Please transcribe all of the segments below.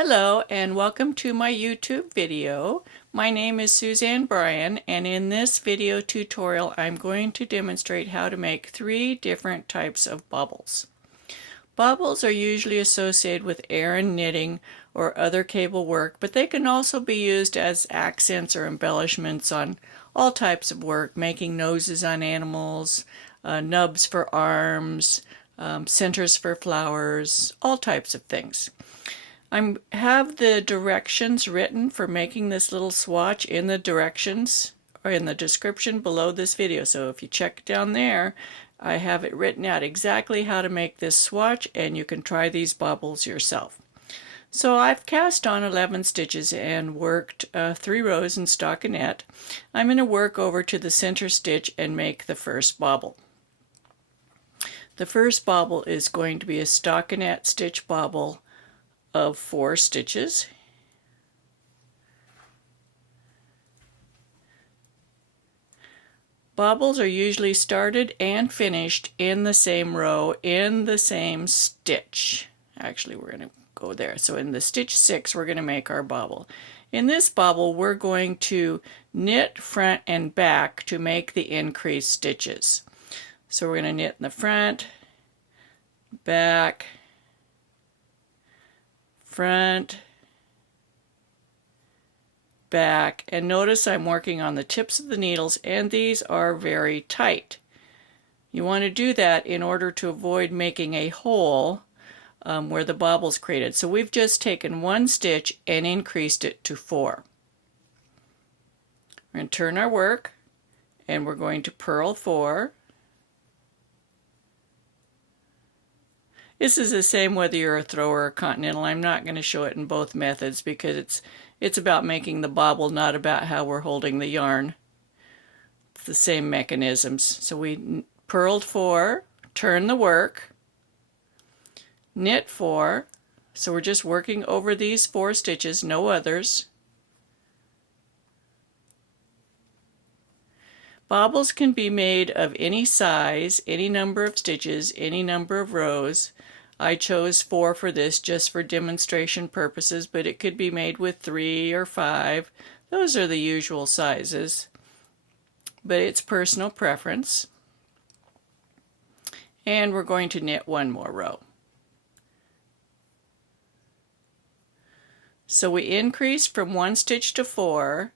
Hello and welcome to my YouTube video. My name is Suzanne Bryan, and in this video tutorial I'm going to demonstrate how to make 3 different types of bobbles. Bobbles are usually associated with Aran knitting or other cable work, but they can also be used as accents or embellishments on all types of work, making noses on animals, nubs for arms, centers for flowers, all types of things. I have the directions written for making this little swatch in the directions or in the description below this video. So if you check down there, I have it written out exactly how to make this swatch, and you can try these bobbles yourself. So I've cast on 11 stitches and worked 3 rows in stockinette. I'm going to work over to the center stitch and make the first bobble. The first bobble is going to be a stockinette stitch bobble of 4 stitches. Bobbles are usually started and finished in the same row in the same stitch. Actually, we're going to go there. So in the stitch 6, we're going to make our bobble. In this bobble, we're going to knit front and back to make the increased stitches. So we're going to knit in the front, back, front, back, and notice I'm working on the tips of the needles, and these are very tight. You want to do that in order to avoid making a hole where the bobble's created. So we've just taken 1 stitch and increased it to 4. We're going to turn our work, and we're going to purl 4. This is the same whether you're a thrower or continental. I'm not going to show it in both methods because it's about making the bobble, not about how we're holding the yarn. It's the same mechanisms. So we purled 4, turn the work, knit 4. So we're just working over these 4 stitches, no others. Bobbles can be made of any size, any number of stitches, any number of rows. I chose 4 for this just for demonstration purposes, but it could be made with 3 or 5. Those are the usual sizes, but it's personal preference. And we're going to knit 1 more row. So we increased from 1 stitch to 4,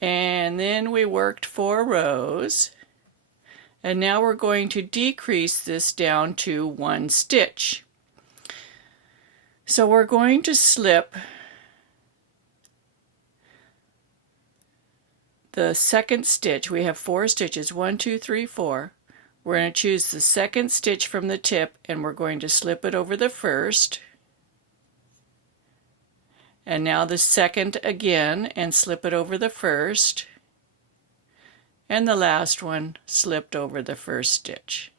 and then we worked 4 rows, and now we're going to decrease this down to 1 stitch. So we're going to slip the second stitch. We have 4 stitches, 1, 2, 3, 4. We're going to choose the second stitch from the tip, and we're going to slip it over the first. And now the second again, and slip it over the first. And the last one slipped over the first stitch.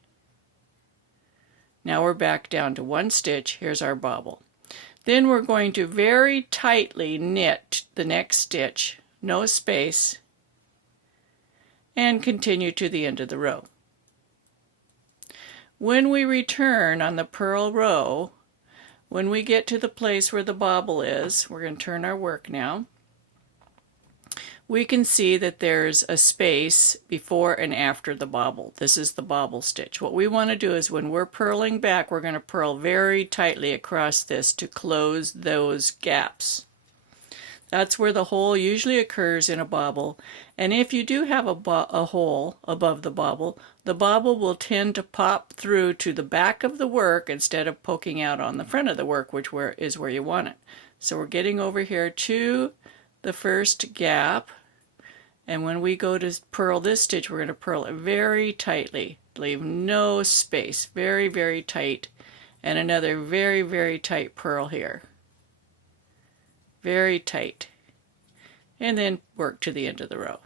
Now we're back down to 1 stitch. Here's our bobble. Then we're going to very tightly knit the next stitch, no space, and continue to the end of the row. When we return on the purl row, when we get to the place where the bobble is, we're going to turn our work now, we can see that there's a space before and after the bobble. This is the bobble stitch. What we want to do is when we're purling back, we're going to purl very tightly across this to close those gaps. That's where the hole usually occurs in a bobble, and if you do have a hole above the bobble will tend to pop through to the back of the work instead of poking out on the front of the work, which is where you want it. So we're getting over here to the first gap, and when we go to purl this stitch, we're going to purl it very tightly, leave no space, very, very tight, and another very, very tight purl here. Very tight. And then work to the end of the row.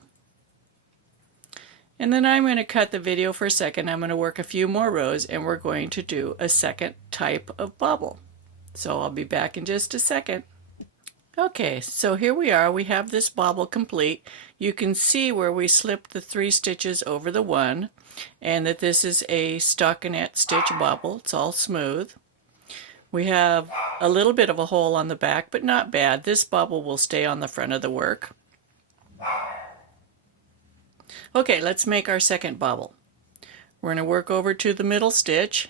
And then I'm going to cut the video for a second. I'm going to work a few more rows, and we're going to do a second type of bobble. So I'll be back in just a second. Okay, so here we are. We have this bobble complete. You can see where we slipped the 3 stitches over the 1, and that this is a stockinette stitch bobble. It's all smooth. We have a little bit of a hole on the back, but not bad. This bobble will stay on the front of the work. Okay, let's make our second bobble. We're going to work over to the middle stitch.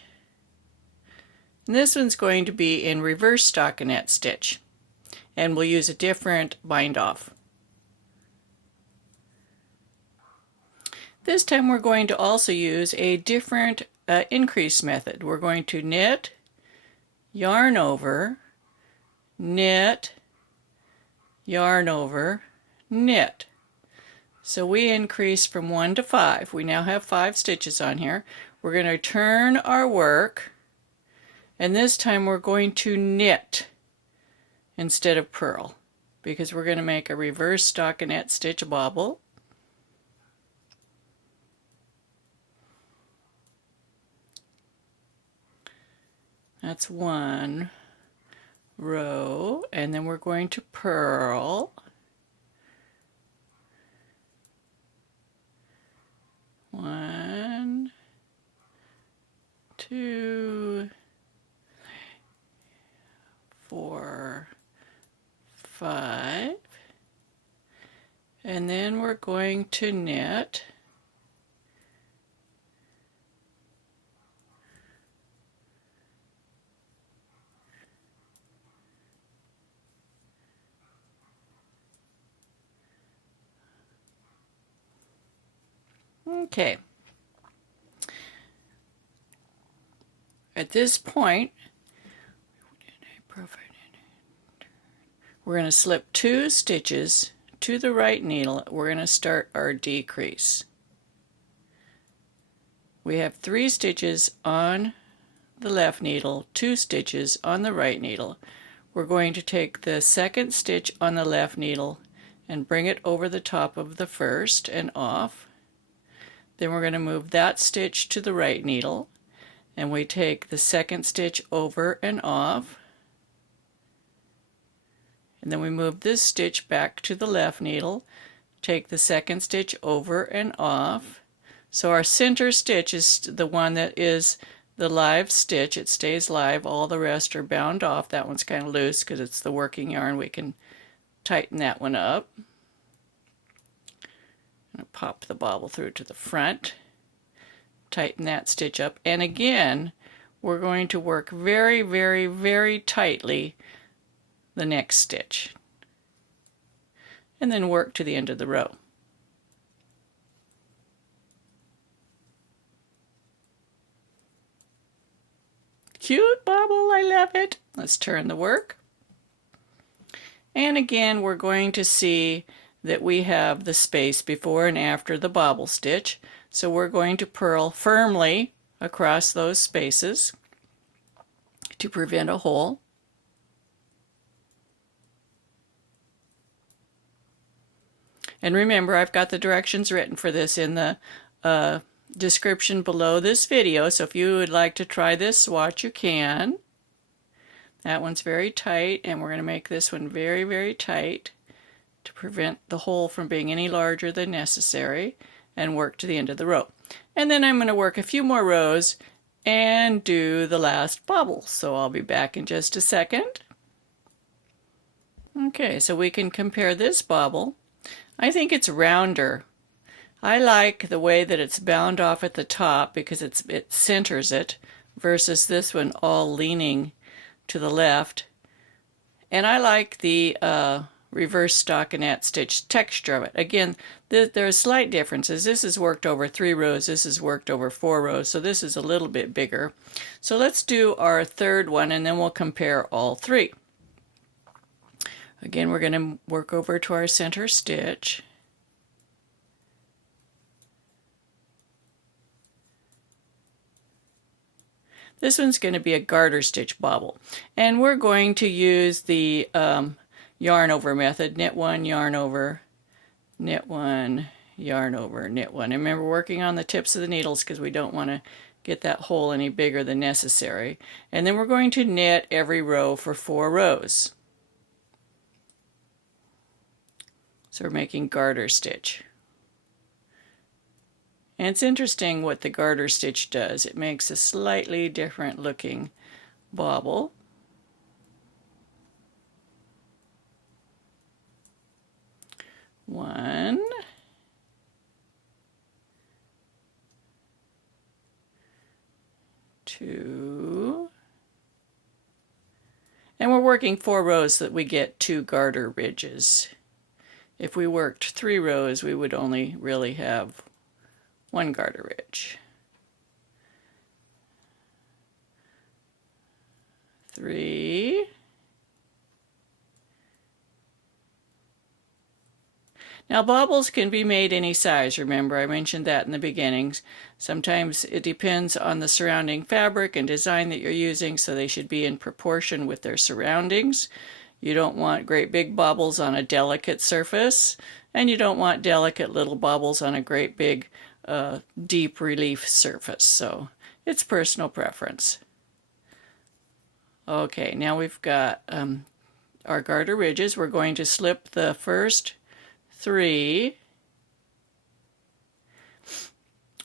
And this one's going to be in reverse stockinette stitch. And we'll use a different bind off. This time we're going to also use a different increase method. We're going to knit, yarn over, knit, yarn over, knit. So we increase from 1 to 5. We now have 5 stitches on here. We're going to turn our work, and this time we're going to knit instead of purl, because we're going to make a reverse stockinette stitch bobble. That's one row, and then we're going to purl. One, two, 4, 5, and then we're going to knit. Okay. At this point, we're going to slip 2 stitches to the right needle. We're going to start our decrease. We have 3 stitches on the left needle, 2 stitches on the right needle. We're going to take the second stitch on the left needle and bring it over the top of the first and off. Then we're going to move that stitch to the right needle, and we take the second stitch over and off, and then we move this stitch back to the left needle, take the second stitch over and off. So our center stitch is the one that is the live stitch. It stays live. All the rest are bound off. That one's kind of loose because it's the working yarn. We can tighten that one up. Pop the bobble through to the front, tighten that stitch up, and again we're going to work very, very, very tightly the next stitch, and then work to the end of the row. Cute bobble, I love it. Let's turn the work, and again we're going to see that we have the space before and after the bobble stitch, so we're going to purl firmly across those spaces to prevent a hole. And remember, I've got the directions written for this in the description below this video, so if you would like to try this swatch, you can. That one's very tight, and we're going to make this one very, very tight to prevent the hole from being any larger than necessary, and work to the end of the row. And then I'm going to work a few more rows and do the last bobble. So I'll be back in just a second. Okay, so we can compare this bobble. I think it's rounder. I like the way that it's bound off at the top because it centers it, versus this one all leaning to the left. And I like the reverse stockinette stitch texture of it. Again, there are slight differences. This is worked over 3 rows, this is worked over 4 rows, so this is a little bit bigger. So let's do our third one, and then we'll compare all 3. Again, we're going to work over to our center stitch. This one's going to be a garter stitch bobble, and we're going to use the yarn over method. Knit 1, yarn over, knit 1, yarn over, knit 1. And remember, working on the tips of the needles because we don't want to get that hole any bigger than necessary. And then we're going to knit every row for 4 rows. So we're making garter stitch. And it's interesting what the garter stitch does. It makes a slightly different looking bobble. 1, 2, and we're working 4 rows so that we get 2 garter ridges. If we worked 3 rows, we would only really have 1 garter ridge. 3. Now bobbles can be made any size, remember I mentioned that in the beginnings. Sometimes it depends on the surrounding fabric and design that you're using, so they should be in proportion with their surroundings. You don't want great big bobbles on a delicate surface, and you don't want delicate little bobbles on a great big deep relief surface, so it's personal preference. Okay, now we've got our garter ridges. We're going to slip the first 3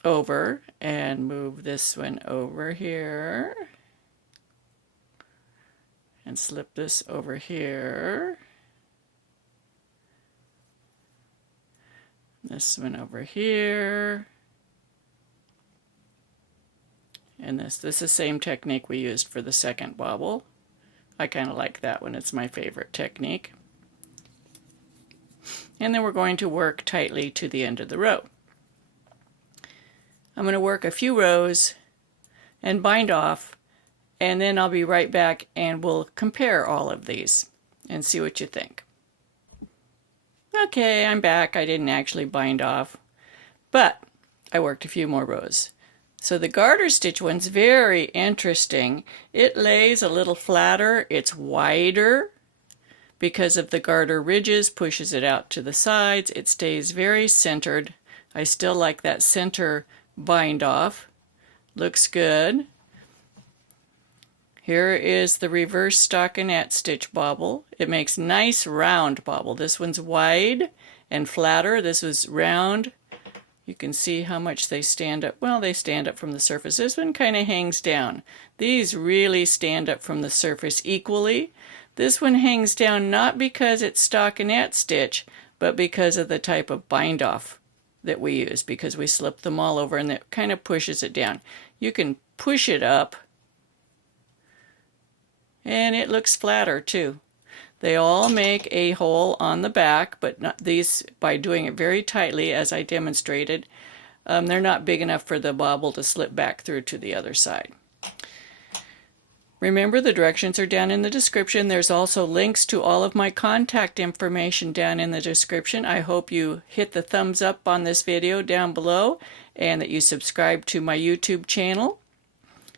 over and move this one over here and slip this over here, this one over here, and this is the same technique we used for the second bobble. I kind of like that one, it's my favorite technique. And then we're going to work tightly to the end of the row. I'm going to work a few rows and bind off, and then I'll be right back and we'll compare all of these and see what you think. Okay, I'm back. I didn't actually bind off, but I worked a few more rows. So the garter stitch one's very interesting. It lays a little flatter, it's wider. Because of the garter ridges, pushes it out to the sides. It stays very centered. I still like that center bind off. Looks good. Here is the reverse stockinette stitch bobble. It makes nice round bobble. This one's wide and flatter. This was round. You can see how much they stand up. Well, they stand up from the surface. This one kind of hangs down. These really stand up from the surface equally. This one hangs down not because it's stockinette stitch, but because of the type of bind off that we use, because we slip them all over and it kind of pushes it down. You can push it up and it looks flatter too. They all make a hole on the back, but not these, by doing it very tightly as I demonstrated, they're not big enough for the bobble to slip back through to the other side. Remember, the directions are down in the description. There's also links to all of my contact information down in the description. I hope you hit the thumbs up on this video down below and that you subscribe to my YouTube channel.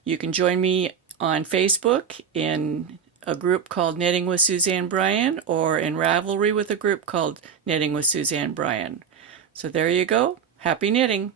You can join me on Facebook in a group called Knitting with Suzanne Bryan, or in Ravelry with a group called Knitting with Suzanne Bryan. So there you go. Happy knitting!